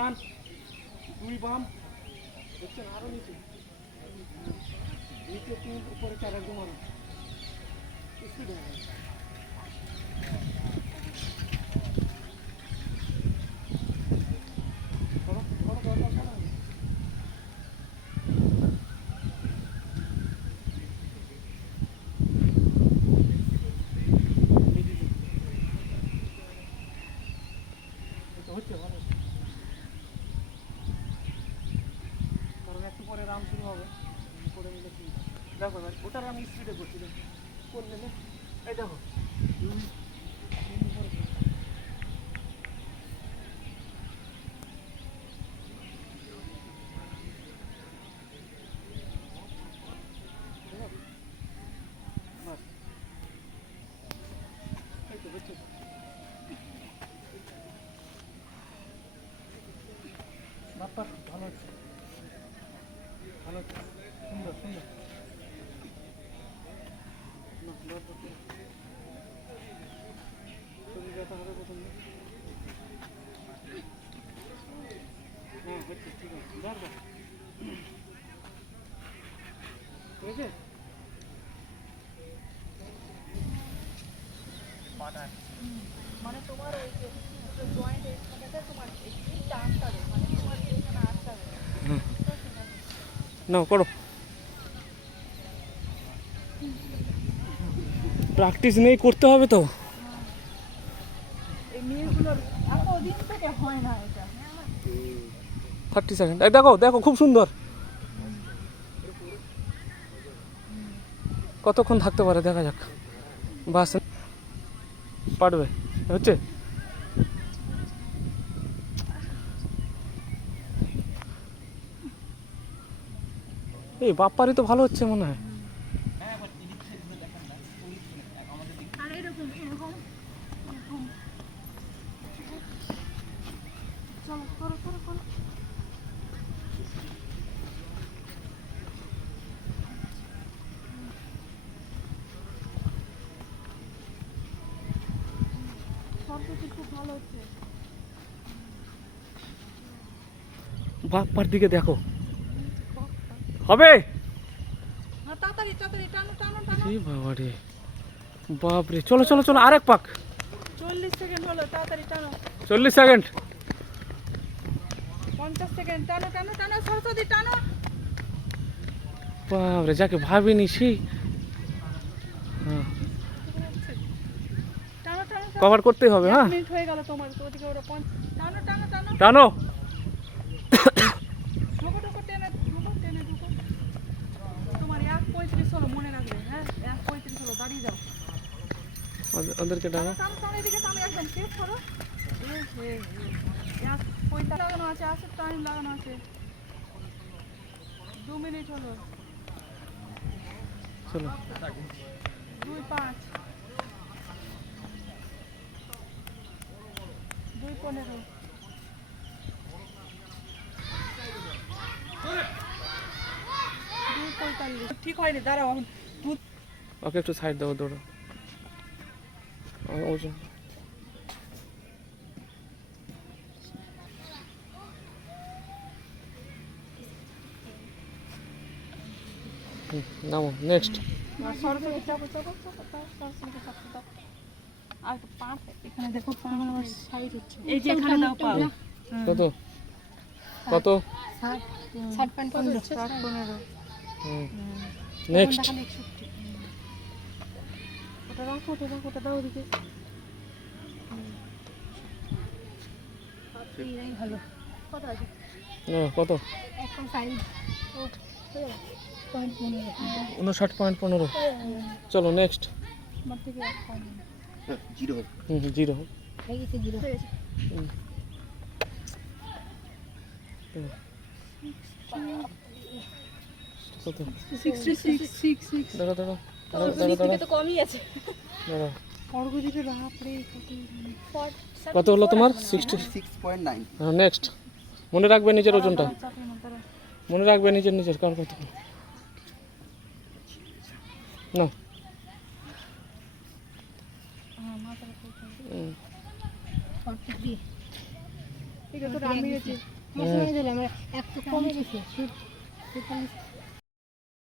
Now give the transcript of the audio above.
ডান, 2 বাম, দেখছেন আরো নিচে, নিচে 3, উপরে 4, একদম আরো স্পিড হয়ে গেছে। করো করো করো করো। হচ্ছে ভালো, কারণ একটু পরে রাম শুরু হবে, করে নিলে কি দেখো এবার ওটার আমি স্পিডে করছি, দেখো করলে না, এই দেখো 2, 3 উপরে বাস, এই তো বুঝছো, ব্যাপার ভালো হচ্ছে, ভালো হচ্ছে, সুন্দর সুন্দর। শরীর ব্যথা হবে প্রথমে, হ্যাঁ হচ্ছে, ঠিক আছে, ধরবো ঠিক আছে। মানে তোমার ওই যে জয়েন্ট এখানে তোমার একটু টানতে হবে, মানে তোমার এখানে আসতে হবে। নাও করো, প্র্যাকটিস নেই, করতে হবে তো। এই মেয়েগুলোর এতদিন থেকে হয় না এটা। 30 সেকেন্ড, এই দেখো দেখো খুব সুন্দর, কতক্ষণ থাকতে পারে দেখা যাক, বাস পারবে, হচ্ছে এই বাপ্পারই তো ভালো হচ্ছে মনে হয়। আর এরকম এরকম এরকম চলো করো করো করো। সরস্বতী খুব ভালো হচ্ছে। বাপ্পার দিকে দেখো, হবে, হ্যাঁ তাড়াতাড়ি তাড়াতাড়ি টানো টানো টানো। এই বাবা রে, বাপরে, চলো চলো চলো, আরেক পাক, 40 সেকেন্ড হলো, তাড়াতাড়ি টানো। 40 সেকেন্ড, 50 সেকেন্ড, টানো টানো টানো সরস্বতী টানো। বাপরে, যাকে ভাবিনি সেই, হ্যাঁ টানো টানো টানো। কভার করতেই হবে, 1 হ্যাঁ মিনিট হয়ে গেল তোমার, ওদিকে ওরা টানো টানো টানো। টানো, ঢোকো ঢোকো টেনে ঢোকো টেনে ঢোকো। তোমার 1:35 হলো, মনে রাখবে, হ্যাঁ 1:35 হলো, দাঁড়িয়ে যাও। ওদেরকে টানো টানো, টানো টানো, এদিকে টানো, একদম শেষ করো। 1:45 লাগানো আছে, টাইম লাগানো আছে, 2 মিনিট হলো। চলো 2:05 2:15 2:45 ঠিক হয়নি, দাঁড়াও এখন। ওকে একটু সাইড দাও, দৌড়ো, ওজন, নামো, নেক্সট, সরস্বতী চাপো চাপো চাপো দাও, সরস্বতী চাপো দাও। আর পা এখানে দেখো, পা আমার সাইড হচ্ছে, এই যে এখানে দাও পা। কত কত, 60.15 60.15। নেক্সট, ওটা রাখো, ওটা রাখো, ওটা দাও ওদিকে। এই ভালো কত আছে? কত, এখন সাইড 59.15, চলো নেক্সট, আমার থেকে 1 পয়েন্ট জিরো হয়ে গেছে, জিরো হয়ে গেছে। কত, 66 দাঁড়া দাঁড়া, তো কমই আছে। দাঁড়া, পরগদিকে বাপরে কত হলো তোমার, 66.9, হ্যাঁ নেক্সট, মনে রাখবে নিজের ওজনটা, মনে রাখবে নিজের নিজের কার কত না, এটা তো রাম মেরেছে আমার সময় দিলে আমার একটু কমে গেছে 43